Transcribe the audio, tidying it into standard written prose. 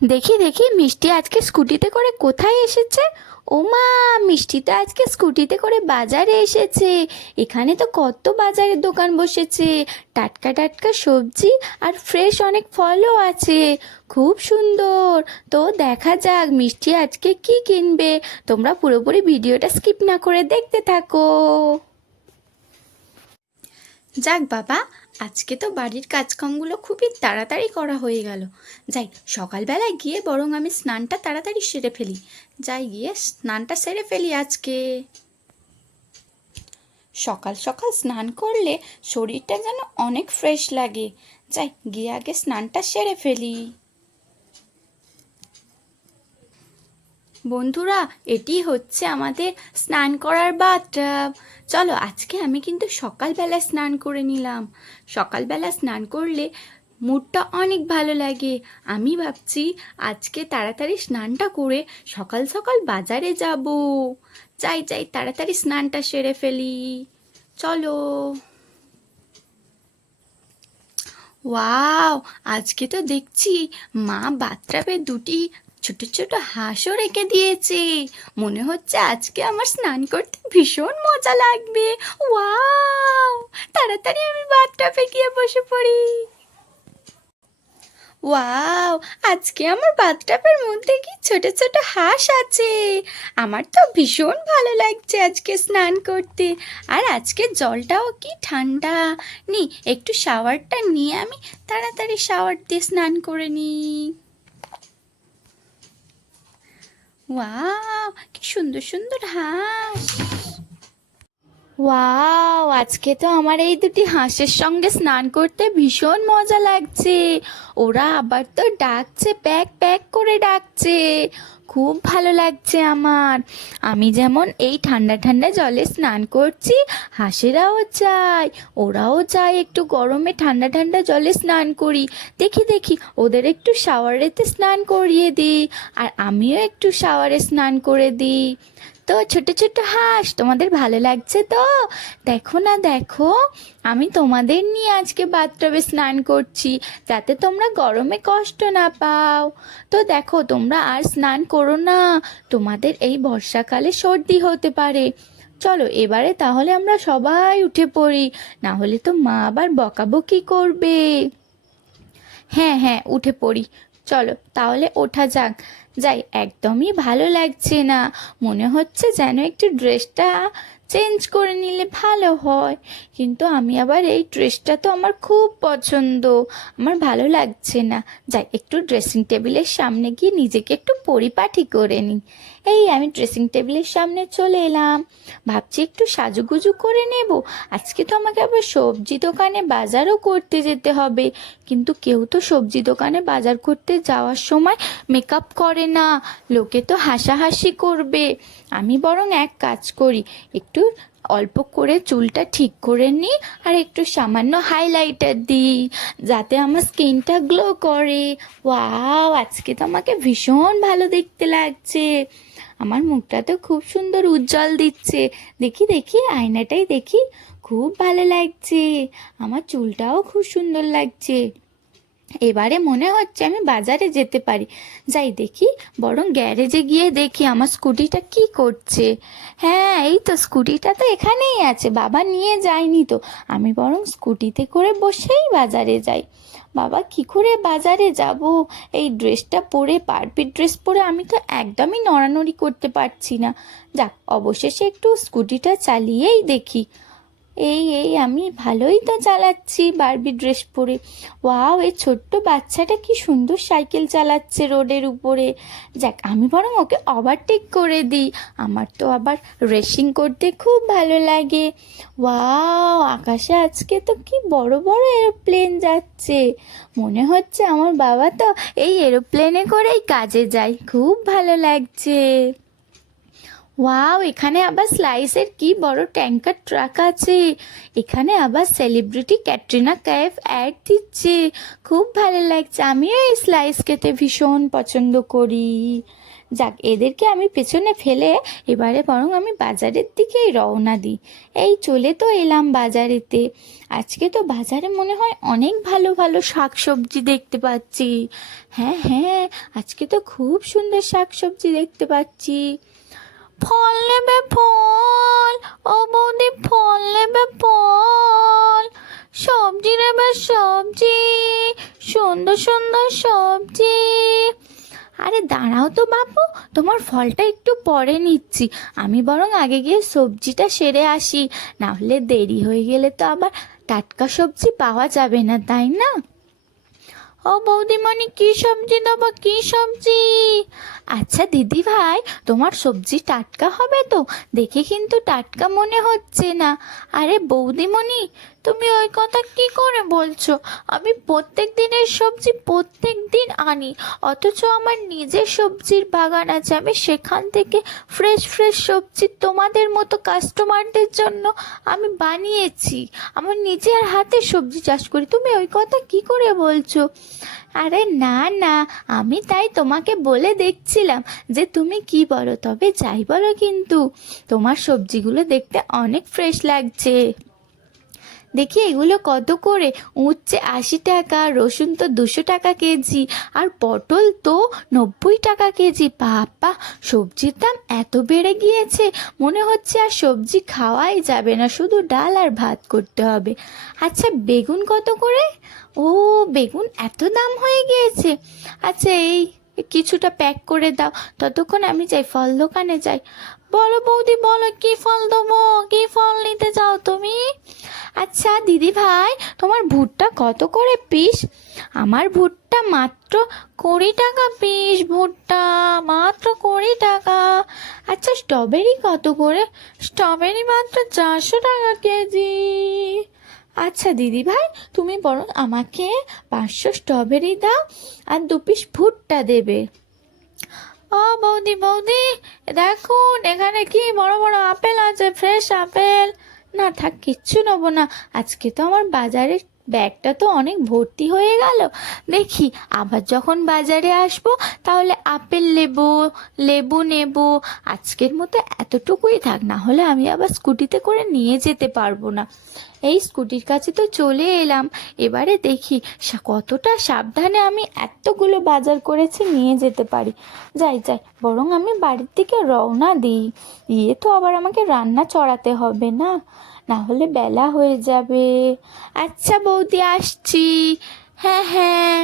দেখি দেখি মিষ্টি আজকে স্কুটিতে করে কোথায় এসেছে। ও মা, মিষ্টি তো আজকে স্কুটিতে করে বাজারে এসেছে। এখানে তো কত বাজারের দোকান বসেছে, টাটকা টাটকা সবজি আর ফ্রেশ অনেক ফলও আছে। খুব সুন্দর। তো দেখা যাক মিষ্টি আজকে কি কিনবে। তোমরা পুরোপুরি ভিডিওটা স্কিপ না করে দেখতে থাকো। যাক বাবা, আজকে তো বাড়ির কাজকামগুলো খুবই তাড়াতাড়ি করা হয়ে গেল। যাই সকালবেলায় গিয়ে বরং আমি স্নানটা তাড়াতাড়ি সেরে ফেলি। যাই গিয়ে স্নানটা সেরে ফেলি আজকে। সকাল সকাল স্নান করলে শরীরটা যেন অনেক ফ্রেশ লাগে। যাই গিয়ে আগে স্নানটা সেরে ফেলি। বন্ধুরা, এটি হচ্ছে আমাদের স্নান করার বাথটাব। চলো আজকে আমি কিন্তু সকালবেলা স্নান করে নিলাম। সকালবেলা স্নান করলে মুডটা অনেক ভালো লাগে। আমি ভাবছি আজকে তাড়াতাড়ি স্নানটা করে সকাল সকাল বাজারে যাব। যাই যাই তাড়াতাড়ি স্নানটা সেরে ফেলি। চলো। ওয়াও, আজকে তো দেখছি মা বাথটাবে দুটি ছোট ছোট হাঁসও রেখে দিয়েছে। মনে হচ্ছে আজকে আমার স্নান করতে ভীষণ মজা লাগবে। ওয়াও, তাড়াতাড়ি আমি বাথটাবে গিয়ে বসে পড়ি। ওয়াও, আজকে আমার বাথটাবের মধ্যে কি ছোট ছোট হাঁস আছে। আমার তো ভীষণ ভালো লাগছে আজকে স্নান করতে। আর আজকে জলটাও কি ঠান্ডা। নি একটু শাওয়ারটা নিয়ে আমি তাড়াতাড়ি শাওয়ার দিয়ে স্নান করে নিই। ওয়াও, কি সুন্দর সুন্দর হাঁস। ওয়াও, আজকে তো আমার এই দুটি হাঁসের সঙ্গে স্নান করতে ভীষণ মজা লাগছে। ওরা আবার তো ডাকছে, প্যাক প্যাক করে ডাকছে। খুব ভালো লাগছে আমার। আমি যেমন এই ঠান্ডা ঠান্ডা জলে স্নান করছি, হাঁসেরাও চায়। ওরাও চায় একটু গরমে ঠান্ডা ঠান্ডা জলে স্নান করি। দেখি দেখি ওদের একটু শাওয়ারেতে স্নান করিয়ে দিই, আর আমিও একটু শাওয়ারে স্নান করে দিই। তো ছোট ছোট হাঁস, তোমাদের ভালো লাগছে তো? দেখো না দেখো, আমি তোমাদের নিয়ে আজকে বাথটাবে স্নান করছি, যাতে তোমরা গরমে কষ্ট না পাও। তো দেখো তোমরা আর স্নান করো না, তোমাদের এই বর্ষাকালে সর্দি হতে পারে। চলো এবারে তাহলে আমরা সবাই উঠে পড়ি, না হলে তো মা আবার বকাবকি করবে। হ্যাঁ হ্যাঁ, উঠে পড়ি। চলো তাহলে ওঠা যাক। যাই, একদমই ভালো লাগছে না। মনে হচ্ছে যেন একটু ড্রেসটা চেঞ্জ করে নিলে ভালো হয়, কিন্তু আমি আবার এই ড্রেসটা তো আমার খুব পছন্দ। আমার ভালো লাগছে না। যাই একটু ড্রেসিং টেবিলের সামনে গিয়ে নিজেকে একটু পরিপাটি করে নিই। এই আমি ড্রেসিং টেবিলের সামনে চলে এলাম। ভাবছি একটু সাজুগুজু করে নেব। আজকে তো আমাকে আবার সবজি দোকানে বাজারও করতে যেতে হবে, কিন্তু কেউ তো সবজি দোকানে বাজার করতে যাওয়ার সময় মেকআপ করে না। লোকে তো হাসাহাসি করবে। আমি বরং এক কাজ করি, একটু অল্প করে চুলটা ঠিক করে নিই, আর একটু সামান্য হাইলাইটার দিই, যাতে আমার স্কিনটা গ্লো করে। ওয়াও, আজকে তো আমাকে ভীষণ ভালো দেখতে লাগছে। আমার মুখটা তো খুব সুন্দর উজ্জ্বল দিচ্ছে। দেখি দেখি আয়নাটাই দেখি, খুব ভালো লাগছে। আমার চুলটাও খুব সুন্দর লাগছে। এবারে মনে হচ্ছে আমি বাজারে যেতে পারি। যাই দেখি, বরং গ্যারেজে গিয়ে দেখি আমার স্কুটিটা কি করছে। হ্যাঁ, এই তো স্কুটিটা তো এখানেই আছে, বাবা নিয়ে যায়নি তো। আমি বরং স্কুটিতে করে বসেই বাজারে যাই। বাবা কি করে বাজারে যাব? এই ড্রেসটা পরে, পারফেক্ট ড্রেস পরে আমি তো একদমই নড়ানড়ি করতে পারছি না। যাক, অবশেষে একটু স্কুটিটা চালিয়েই দেখি। এই এই আমি ভালোই তো চালাচ্ছি বারবি ড্রেস পরে। ওয়াও, এই ছোট্ট বাচ্চাটা কি সুন্দর সাইকেল চালাচ্ছে রোডের উপরে। যাক, আমি বরং ওকে ওভারটেক করে দিই। আমার তো আবার রেসিং করতে খুব ভালো লাগে। ওয়াও, আকাশে আজকে তো কি বড় বড় এরোপ্লেন যাচ্ছে। মনে হচ্ছে আমার বাবা তো এই এরোপ্লেনে করেই কাজে যায়। খুব ভালো লাগছে। ওয়াও, এখানে আবার স্লাইসের কি বড় ট্যাঙ্কার ট্রাক আছে। এখানে আবার সেলিব্রিটি ক্যাটরিনা কাইফ অ্যাড দিচ্ছে। খুব ভালো লাগছে। আমিও এই স্লাইস খেতে ভীষণ পছন্দ করি। যাক, এদেরকে আমি পেছনে ফেলে এবারে বরং আমি বাজারের দিকেই রওনা দিই। এই চলে তো এলাম বাজারেতে। আজকে তো বাজারে মনে হয় অনেক ভালো ভালো শাকসবজি দেখতে পাচ্ছি। হ্যাঁ হ্যাঁ, আজকে তো খুব সুন্দর শাকসবজি দেখতে পাচ্ছি। ফল নেবে ফল, ও বৌদি ফল নেবে ফল, সবজি নেবে সবজি, সুন্দর সুন্দর সবজি। আরে দাঁড়াও তো বাপু, তোমার ফলটা একটু পরে নিচ্ছি, আমি বরং আগে গিয়ে সবজিটা সেরে আসি, না হলে দেরি হয়ে গেলে তো আবার টাটকা সবজি পাওয়া যাবে না, তাই না? ও বৌদিমণি, কি সবজি দেবো, কি সবজি? আচ্ছা দিদি ভাই, তোমার সবজি টাটকা হবে তো? দেখে কিন্তু টাটকা মনে হচ্ছে না। আরে বৌদিমণি, তুমি ওই কথা কি করে বলছো? আমি প্রত্যেক দিনের সবজি প্রত্যেক দিন আনি, অথচ আমার নিজের সবজির বাগান আছে, আমি সেখান থেকে ফ্রেশ ফ্রেশ সবজি তোমাদের মতো কাস্টমারদের জন্য আমি বানিয়েছি। আমার নিজের হাতে সবজি চাষ করি, তুমি ওই কথা কি করে বলছো? আরে না না, আমি তাই তোমাকে বলে দেখছিলাম যে তুমি কি বলো, তবে যাই বলো কিন্তু তোমার সবজিগুলো দেখতে অনেক ফ্রেশ লাগছে। দেখি এগুলো কত করে? উচ্ছে 80 টাকা, রসুন তো 200 টাকা কেজি, আর পটল তো 90 টাকা কেজি। বাবা, সবজির দাম এত বেড়ে গিয়েছে, মনে হচ্ছে আর সবজি খাওয়াই যাবে না, শুধু ডাল আর ভাত করতে হবে। আচ্ছা বেগুন কত করে? ও, বেগুন এত দাম হয়ে গিয়েছে। আচ্ছা এই কিছুটা প্যাক করে দাও, ততক্ষণ আমি যাই ফল দোকানে যাই। বলো বৌদি বলো, কি ফল দেবো, কি ফল নিতে চাও তুমি? আচ্ছা দিদি ভাই, তোমার ভুট্টা কত করে পিস? আমার ভুট্টা মাত্র 20 টাকা পিস, ভুট্টা মাত্র 20 টাকা। আচ্ছা স্ট্রবেরি কত করে? স্ট্রবেরি মাত্র 400 টাকা কেজি। আচ্ছা দিদি ভাই, তুমি বরং আমাকে 500 স্ট্রবেরি দাও আর 2 পিস ভুট্টা দেবে। ও বৌদি বৌদি, দেখুন এখানে কি বড় বড় আপেল আছে, ফ্রেশ আপেল। না থাক, কিচ্ছু নেবো না, আজকে তো আমার বাজারের ব্যাগটা তো অনেক ভর্তি হয়ে গেল। দেখি আবার যখন বাজারে আসবো তাহলে আপেল নেবো, লেবু নেবো। আজকের মতো এতটুকুই থাক, না হলে আমি আবার স্কুটিতে করে নিয়ে যেতে পারবো না। এই স্কুটির কাছে তো চলে এলাম, এবারে দেখি কতটা সাবধানে আমি এতগুলো বাজার করেছি নিয়ে যেতে পারি। যাই যাই, বরং আমি বাড়ির দিকে রওনা দিই। তো আবার আমাকে রান্না চড়াতে হবে না, না হলে বেলা হয়ে যাবে। আচ্ছা বৌদি, আসছি। হ্যাঁ হ্যাঁ।